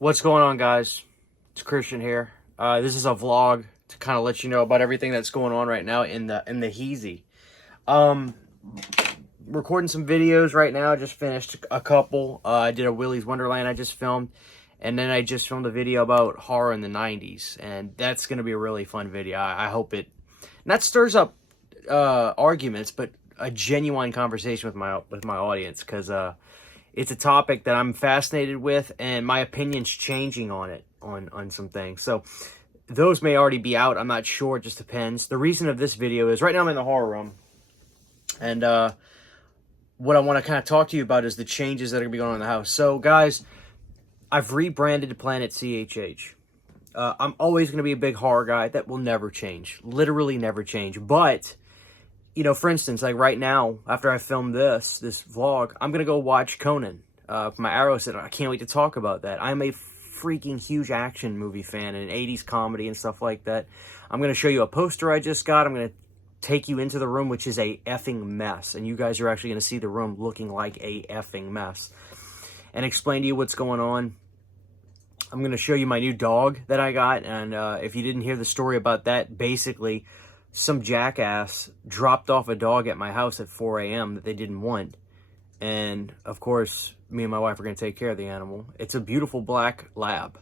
What's going on, guys? It's Christian here. This is a vlog to kind of let you know about everything that's going on right now in the Heezy. Recording some videos right now. Just finished a couple. I did a Willy's Wonderland I just filmed, and then I just filmed a video about horror in the 90s, and that's going to be a really fun video. I hope it not stirs up arguments, but a genuine conversation with my audience, because it's a topic that I'm fascinated with, and my opinion's changing on it, on some things. So those may already be out. I'm not sure. It just depends. The reason of this video is right now I'm in the horror room, and what I want to kind of talk to you about is the changes that are going to be going on in the house. So, guys, I've rebranded Planet CHH. I'm always going to be a big horror guy. That will never change. Literally never change. But, you know, for instance, like right now, after I film this vlog, I'm going to go watch Conan. My arrow said, I can't wait to talk about that. I'm a freaking huge action movie fan and 80s comedy and stuff like that. I'm going to show you a poster I just got. I'm going to take you into the room, which is a effing mess. And you guys are actually going to see the room looking like a effing mess. And explain to you what's going on. I'm going to show you my new dog that I got. And if you didn't hear the story about that, basically, some jackass dropped off a dog at my house at 4 a.m. that they didn't want. And, of course, me and my wife are going to take care of the animal. It's a beautiful black lab.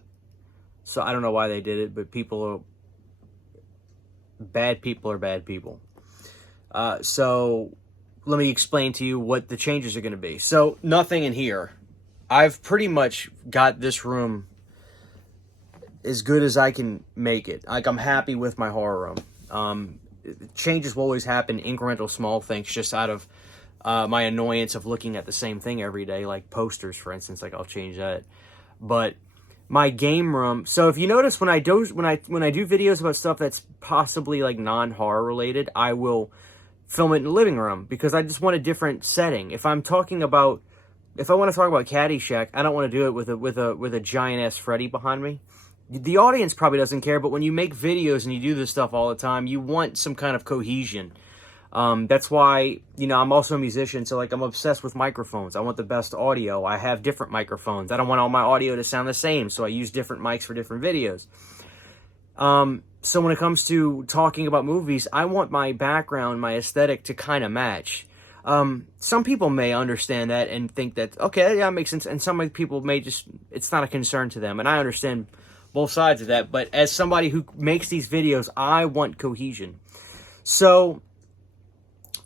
So I don't know why they did it, but bad people are bad people. So let me explain to you what the changes are going to be. So nothing in here. I've pretty much got this room as good as I can make it. Like, I'm happy with my horror room. Changes will always happen, incremental small things, just out of my annoyance of looking at the same thing every day, like posters, for instance. Like, I'll change that. But my game room. So if you notice, when I do videos about stuff that's possibly like non-horror related, I will film it in the living room, because I just want a different setting. If I want to talk about Caddyshack, I don't want to do it with a giant ass Freddy behind me. The audience probably doesn't care, but when you make videos and you do this stuff all the time, you want some kind of cohesion. That's why, you know, I'm also a musician, so like I'm obsessed with microphones. I want the best audio. I have different microphones. I don't want all my audio to sound the same, so I use different mics for different videos. So when it comes to talking about movies, I want my background, my aesthetic to kind of match. Some people may understand that and think that, okay, yeah, it makes sense. And some people may just, it's not a concern to them. And I understand both sides of that. But as somebody who makes these videos, I want cohesion. So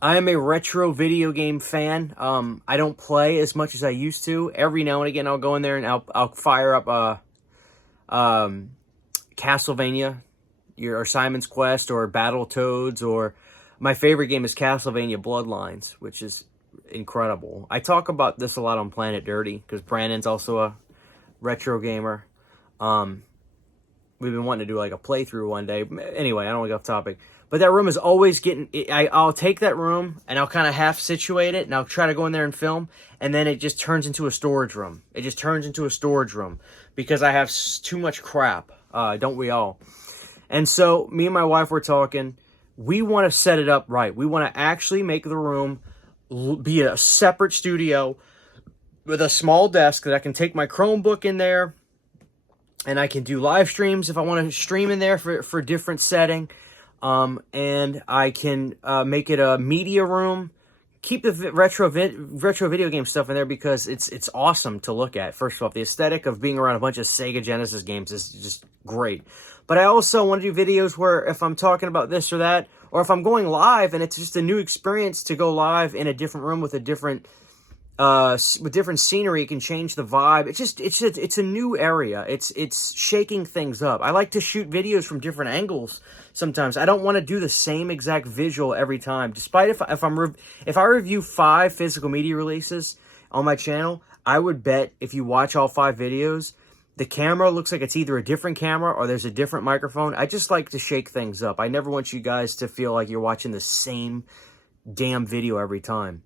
I am a retro video game fan. I don't play as much as I used to. Every now and again, I'll go in there and I'll fire up Castlevania, or Simon's Quest, or Battletoads, or my favorite game is Castlevania Bloodlines, which is incredible. I talk about this a lot on Planet Dirty, because Brandon's also a retro gamer. We've been wanting to do like a playthrough one day. Anyway, I don't want to get off topic. But that room is always getting... I'll take that room, and I'll kind of half situate it, and I'll try to go in there and film, and then it just turns into a storage room. It just turns into a storage room, because I have too much crap. Don't we all? And so, me and my wife were talking. We want to set it up right. We want to actually make the room be a separate studio with a small desk that I can take my Chromebook in there, and I can do live streams if I want to stream in there for different setting. And I can make it a media room. Keep the retro video game stuff in there, because it's awesome to look at. First off, the aesthetic of being around a bunch of Sega Genesis games is just great. But I also want to do videos where if I'm talking about this or that, or if I'm going live and it's just a new experience to go live in a different room with a different scenery, it can change the vibe. It's a new area. It's shaking things up. I like to shoot videos from different angles sometimes. I don't want to do the same exact visual every time. Despite if I review 5 physical media releases on my channel, I would bet if you watch all 5 videos, the camera looks like it's either a different camera or there's a different microphone. I just like to shake things up. I never want you guys to feel like you're watching the same damn video every time.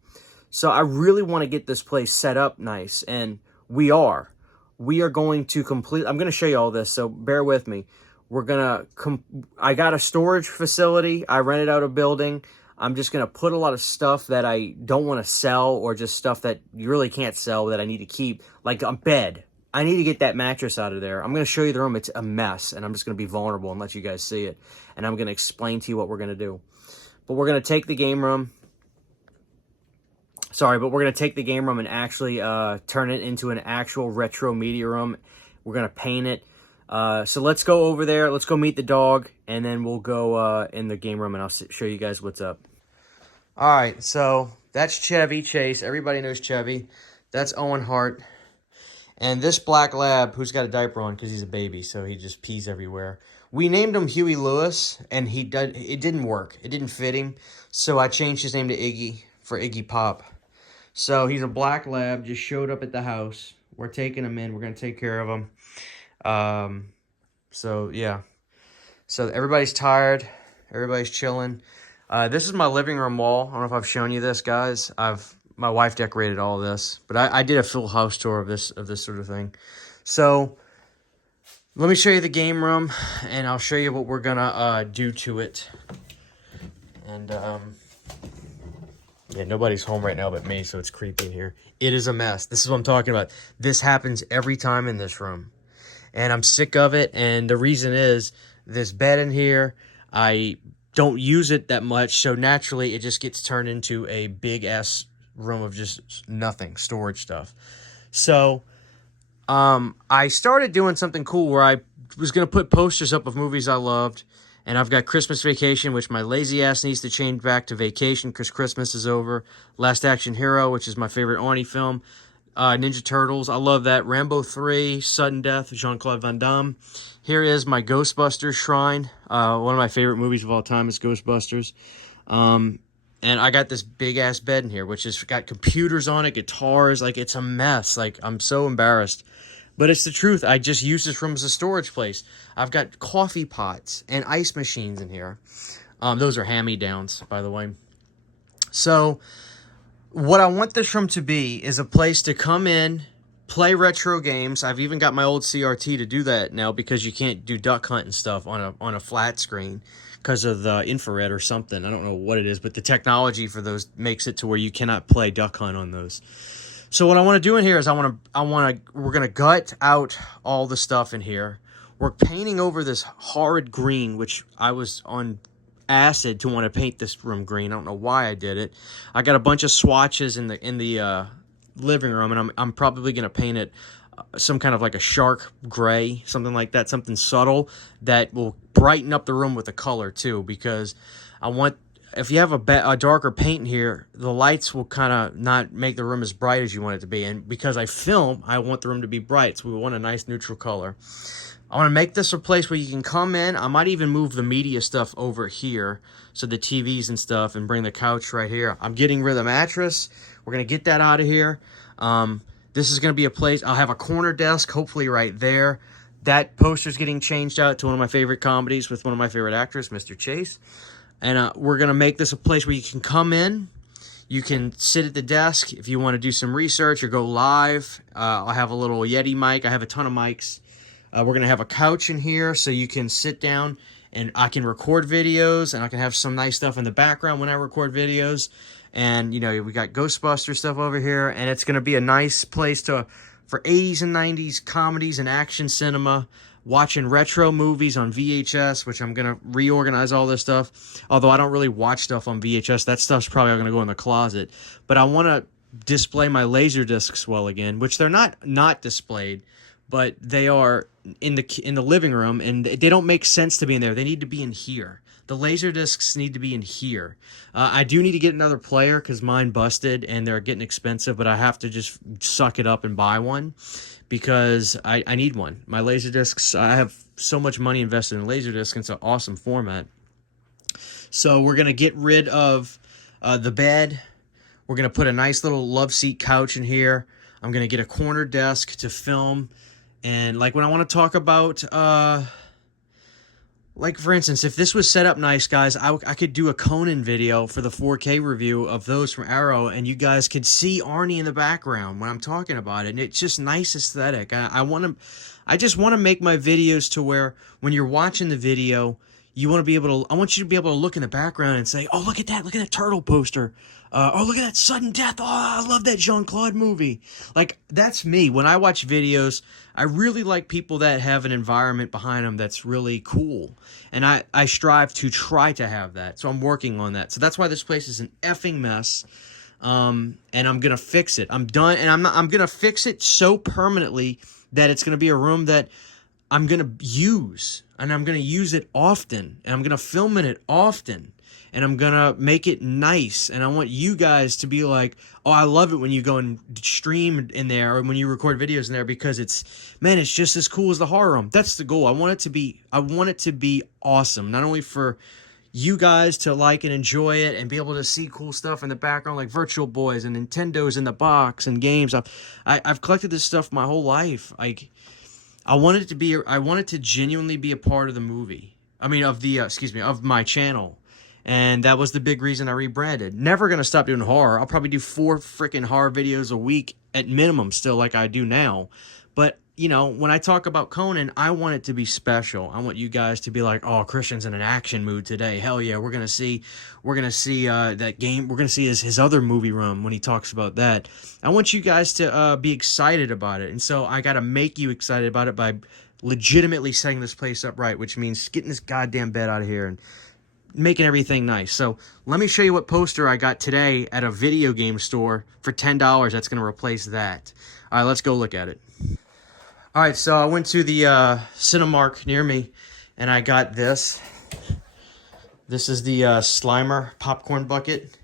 So I really want to get this place set up nice, and we are. We are going to I'm going to show you all this, so bear with me. I got a storage facility. I rented out a building. I'm just going to put a lot of stuff that I don't want to sell, or just stuff that you really can't sell that I need to keep, like a bed. I need to get that mattress out of there. I'm going to show you the room. It's a mess, and I'm just going to be vulnerable and let you guys see it. And I'm going to explain to you what we're going to do. But we're going to take the game room. Sorry, but we're going to take the game room and actually turn it into an actual retro media room. We're going to paint it. So let's go over there. Let's go meet the dog, and then we'll go in the game room, and I'll show you guys what's up. All right, so that's Chevy Chase. Everybody knows Chevy. That's Owen Hart. And this black lab, who's got a diaper on because he's a baby, so he just pees everywhere. We named him Huey Lewis, and it didn't work. It didn't fit him, so I changed his name to Iggy for Iggy Pop. So he's a black lab, just showed up at the house. We're taking him in. We're going to take care of him. So, yeah. So everybody's tired. Everybody's chilling. This is my living room wall. I don't know if I've shown you this, guys. My wife decorated all of this, but I did a full house tour of this sort of thing. So let me show you the game room, and I'll show you what we're gonna do to it. And yeah, nobody's home right now but me, so it's creepy in here. It is a mess. This is what I'm talking about. This happens every time in this room, and I'm sick of it. And the reason is this bed in here, I don't use it that much, so naturally it just gets turned into a big ass room of just nothing, storage stuff. So I started doing something cool where I was going to put posters up of movies I loved, and I've got Christmas Vacation, which my lazy ass needs to change back to Vacation because Christmas is over. Last Action Hero, which is my favorite Arnie film. Ninja Turtles, I love that. Rambo 3, Sudden Death, Jean-Claude Van Damme. Here is my Ghostbusters shrine. One of my favorite movies of all time is Ghostbusters. And I got this big-ass bed in here, which has got computers on it, guitars. Like, it's a mess. Like, I'm so embarrassed. But it's the truth. I just use this room as a storage place. I've got coffee pots and ice machines in here. Those are hand-me-downs, by the way. So what I want this room to be is a place to come in, play retro games. I've even got my old CRT to do that now because you can't do duck hunt and stuff on a flat screen because of the infrared or something. I don't know what it is, but the technology for those makes it to where you cannot play duck hunt on those. So what I want to do in here is we're going to gut out all the stuff in here. We're painting over this horrid green, which I was on acid to want to paint this room green. I don't know why I did it. I got a bunch of swatches in the living room, and I'm probably going to paint it some kind of like a shark gray, something like that, something subtle that will brighten up the room with the color too, because I want, if you have a darker paint in here, the lights will kind of not make the room as bright as you want it to be. And because I film, I want the room to be bright, so we want a nice neutral color. I want to make this a place where you can come in. I might even move the media stuff over here, so the TVs and stuff, and bring the couch right here. I'm getting rid of the mattress. We're going to get that out of here. This is going to be a place, I'll have a corner desk, hopefully right there. That poster's getting changed out to one of my favorite comedies with one of my favorite actors, Mr. Chase. And we're going to make this a place where you can come in. You can sit at the desk if you want to do some research or go live. I'll have a little Yeti mic. I have a ton of mics. We're going to have a couch in here so you can sit down and I can record videos, and I can have some nice stuff in the background when I record videos. And, you know, we got Ghostbuster stuff over here, and it's going to be a nice place for 80s and 90s comedies and action cinema, watching retro movies on VHS, which I'm going to reorganize all this stuff. Although I don't really watch stuff on VHS. That stuff's probably going to go in the closet. But I want to display my laser discs well again, which they're not displayed, but they are in the living room, and they don't make sense to be in there. They need to be in here. The laser discs need to be in here. I do need to get another player because mine busted and they're getting expensive, but I have to just suck it up and buy one because I need one. My laser discs, I have so much money invested in laser discs. It's an awesome format. So we're going to get rid of the bed. We're going to put a nice little love seat couch in here. I'm going to get a corner desk to film. And like when I want to talk about... like, for instance, if this was set up nice, guys, I could do a Conan video for the 4K review of those from Arrow, and you guys could see Arnie in the background when I'm talking about it, and it's just nice aesthetic. I just want to make my videos to where when you're watching the video, you want to be able to, I want you to be able to look in the background and say, oh, look at that turtle poster. Oh, look at that sudden death. Oh, I love that Jean-Claude movie. Like, that's me. When I watch videos, I really like people that have an environment behind them that's really cool. And I strive to try to have that. So I'm working on that. So that's why this place is an effing mess. And I'm going to fix it. I'm done. And I'm going to fix it so permanently that it's going to be a room that I'm going to use. And I'm going to use it often. And I'm going to film in it often. And I'm going to make it nice. And I want you guys to be like, oh, I love it when you go and stream in there or when you record videos in there, because it's just as cool as the horror room. That's the goal. I want it to be awesome. Not only for you guys to like and enjoy it and be able to see cool stuff in the background like Virtual Boys and Nintendo's in the box and games. I've collected this stuff my whole life. I wanted to genuinely be a part of the movie. I mean, of my channel. And that was the big reason I rebranded. Never going to stop doing horror. I'll probably do 4 freaking horror videos a week at minimum still, like I do now. But, you know, when I talk about Conan, I want it to be special. I want you guys to be like, oh, Christian's in an action mood today. Hell yeah, we're going to see that game. We're going to see his other movie room when he talks about that. I want you guys to be excited about it. And so I got to make you excited about it by legitimately setting this place up right, which means getting this goddamn bed out of here and making everything nice. So let me show you what poster I got today at a video game store for $10 that's going to replace that. All right, let's go look at it. All right, so I went to the Cinemark near me, and I got this. This is the Slimer popcorn bucket.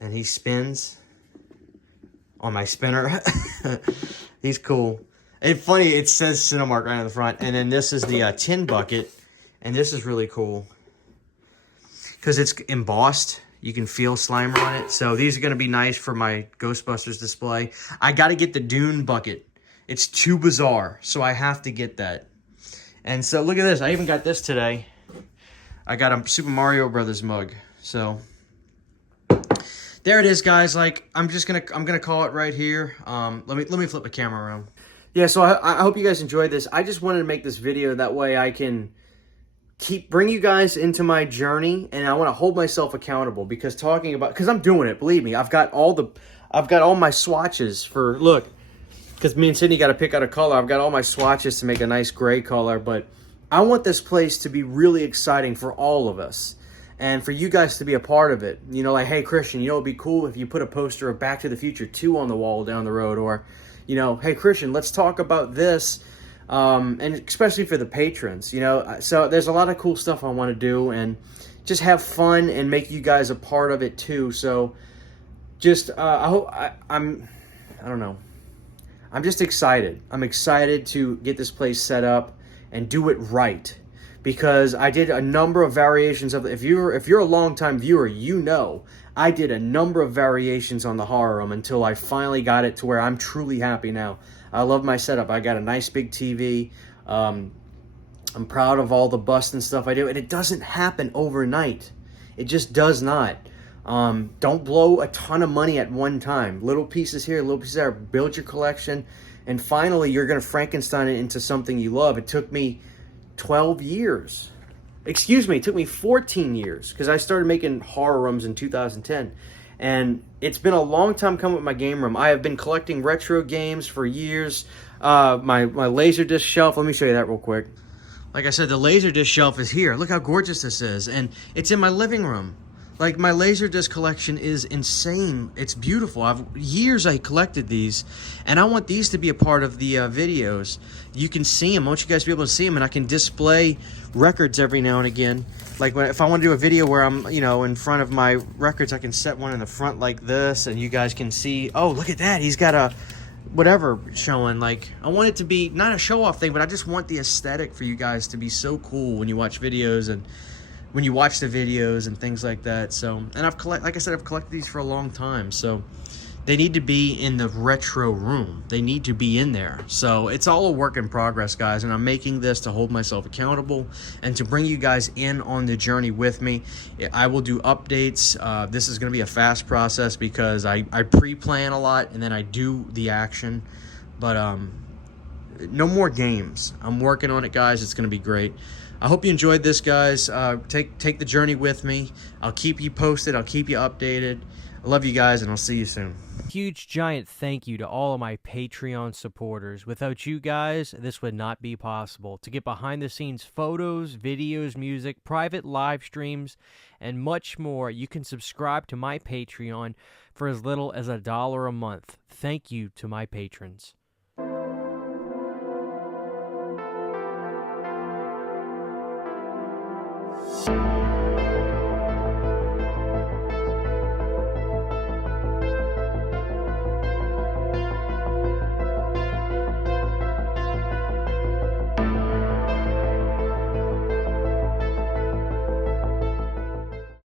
And he spins on my spinner. He's cool. And funny, it says Cinemark right on the front. And then this is the tin bucket. And this is really cool, because it's embossed. You can feel Slimer on it. So these are going to be nice for my Ghostbusters display. I got to get the Dune bucket. It's too bizarre, so I have to get that. And so look at this. I even got this today. I got a Super Mario Brothers mug. So there it is, guys. Like, I'm gonna call it right here. Let me flip the camera around. Yeah, so I hope you guys enjoyed this. I just wanted to make this video that way I can bring you guys into my journey, and I want to hold myself accountable, because I'm doing it. Believe me, I've got all my swatches for, look, because me and Sydney got to pick out a color. I've got all my swatches to make a nice gray color, but I want this place to be really exciting for all of us and for you guys to be a part of it. You know, like, hey, Christian, you know, it'd be cool if you put a poster of Back to the Future 2 on the wall down the road, or, you know, hey, Christian, let's talk about this. And especially for the patrons, you know, so there's a lot of cool stuff I want to do and just have fun and make you guys a part of it too. So just, I don't know. I'm just excited. I'm excited to get this place set up and do it right, because I did a number of variations of it. If you're a longtime viewer, you know I did a number of variations on the horror room until I finally got it to where I'm truly happy now. I love my setup. I got a nice big TV. I'm proud of all the bust and stuff I do, and it doesn't happen overnight. It just does not. Don't blow a ton of money at one time. Little pieces here, little pieces there. Build your collection, and finally you're going to Frankenstein it into something you love. It took me 12 years. Excuse me, it took me 14 years, because I started making horror rooms in 2010. And it's been a long time coming with my game room. I have been collecting retro games for years. My Laserdisc shelf, let me show you that real quick. Like I said, the Laserdisc shelf is here. Look how gorgeous this is. And it's in my living room. Like, my Laserdisc collection is insane. It's beautiful. Years I collected these, and I want these to be a part of the videos. You can see them. I want you guys to be able to see them, and I can display records every now and again. Like, if I want to do a video where I'm, you know, in front of my records, I can set one in the front like this, and you guys can see, oh, look at that. He's got a whatever showing. Like, I want it to be not a show-off thing, but I just want the aesthetic for you guys to be so cool when you watch videos and when you watch the videos and things like that. So, and like I said, I've collected these for a long time, so they need to be in the retro room. They need to be in there. So it's all a work in progress, guys, and I'm making this to hold myself accountable and to bring you guys in on the journey with me. I will do updates. This is going to be a fast process, because I pre-plan a lot and then I do the action. But no more games. I'm working on it, guys. It's going to be great. I hope you enjoyed this, guys. Take the journey with me. I'll keep you posted. I'll keep you updated. I love you guys, and I'll see you soon. Huge giant thank you to all of my Patreon supporters. Without you guys, this would not be possible. To get behind the scenes photos, videos, music, private live streams, and much more, you can subscribe to my Patreon for as little as $1 a month. Thank you to my patrons.